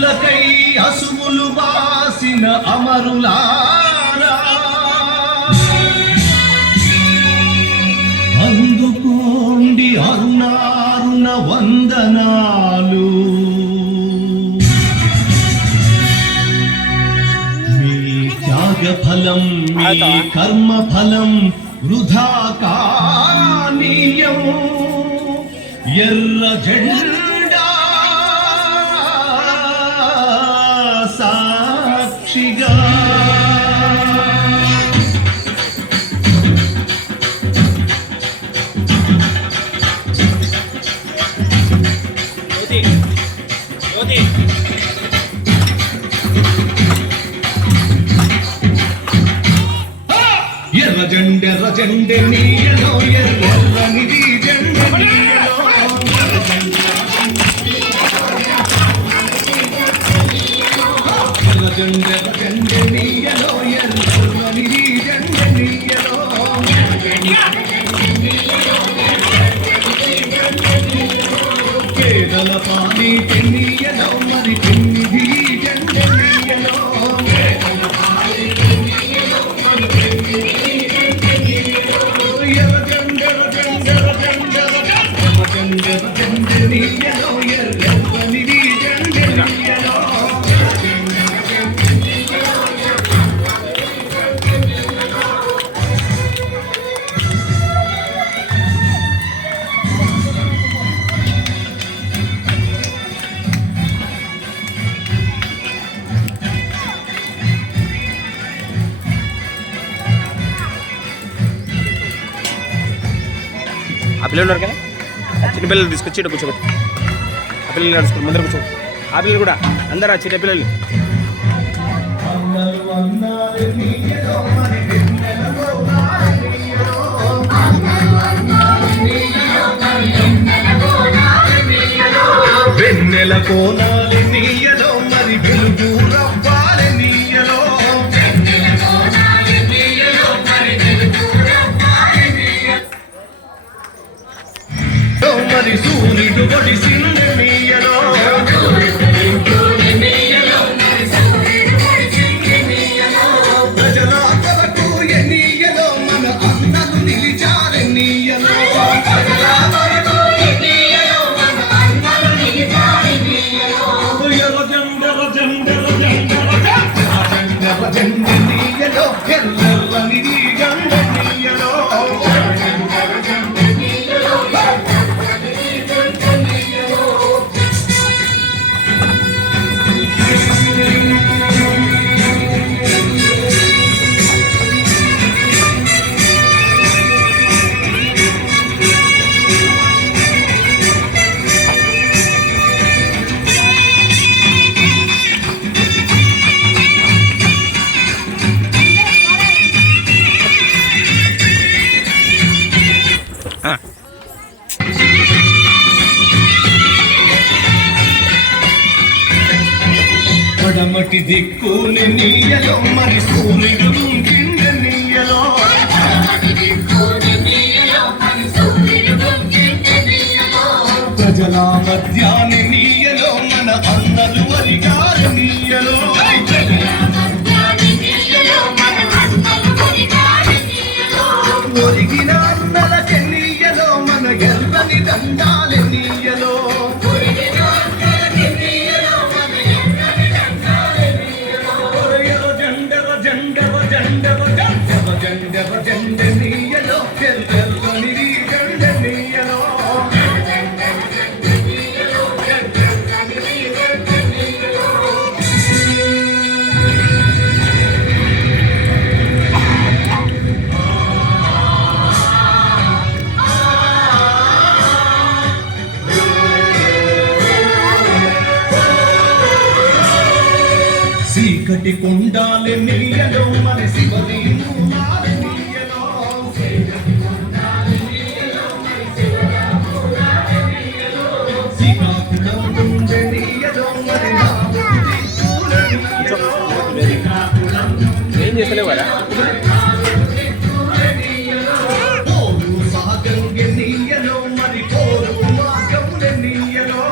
అమరులకై అసువులు బాసిన అమరులారా అందుకోండి అరుణారుణ వందనాలు. మీ త్యాగఫలం మీ కర్మఫలం వృధా కానీయం. ఎర్ర జెండా సాక్షిగా ఎర్ర జెండె నీయలో ఎర్రనిది జెండె నీయలో. ఎర్ర జెండె నీయలో ఎర్రనిది జెండె నీయలో. పేదల పాని పెన్నీయలో మరి పెన్నిది జెండె నీయలో. ఆ పిల్లలు ఉన్నారు కదా, చిన్నపిల్లలు తీసుకొచ్చి ఇక్కడ కూర్చోబెట్టి ఆ పిల్లలు నడుచుకుని ముందర కూర్చోబెట్టి ఆ పిల్లలు కూడా అందరూ ఆ చిన్న పిల్లలు వెన్నెల కోనాలి నీయలో మరి వెలుగు రవ్వాలి నీయలో. మరి సూర్యుడు పొడిసింది నీయలో. ప్రజల కొరకు ఎన్నియలో మన అన్నలు నిలిచారు నీయలో. జెండె నీయలో ఎర్రనిది జెండె నీయలో. పడమటి దిక్కుని నీయలో మరి సూర్యుడు కింద నీయలో. ప్రజల మధ్యాన్ని నీయలో మన అన్నలు వరిగారు నీయలో. ఒరిగిన అన్నలకి నీయలో మన ఎర్రని దండాలి నీయలో. జెండె నీయలో ఎర్రనిది జెండె నీయలో. చీకటి కొండాలి నీయలో మరి శివలి మూలాలి నీయలో. శ్రీకాకుళం నుండి నీయలో మరి ఏం చేస్తలేవారా సాగంగ నీయలో మరి కోరు మార్గం నీయలో.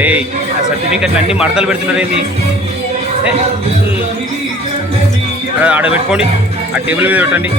ఏ ఆ సర్టిఫికెట్లు అన్నీ మడతలు పెడుతున్నారు ఏంది ఏ, ఆడ పెట్టుకోండి ఆ టేబుల్ మీద పెట్టండి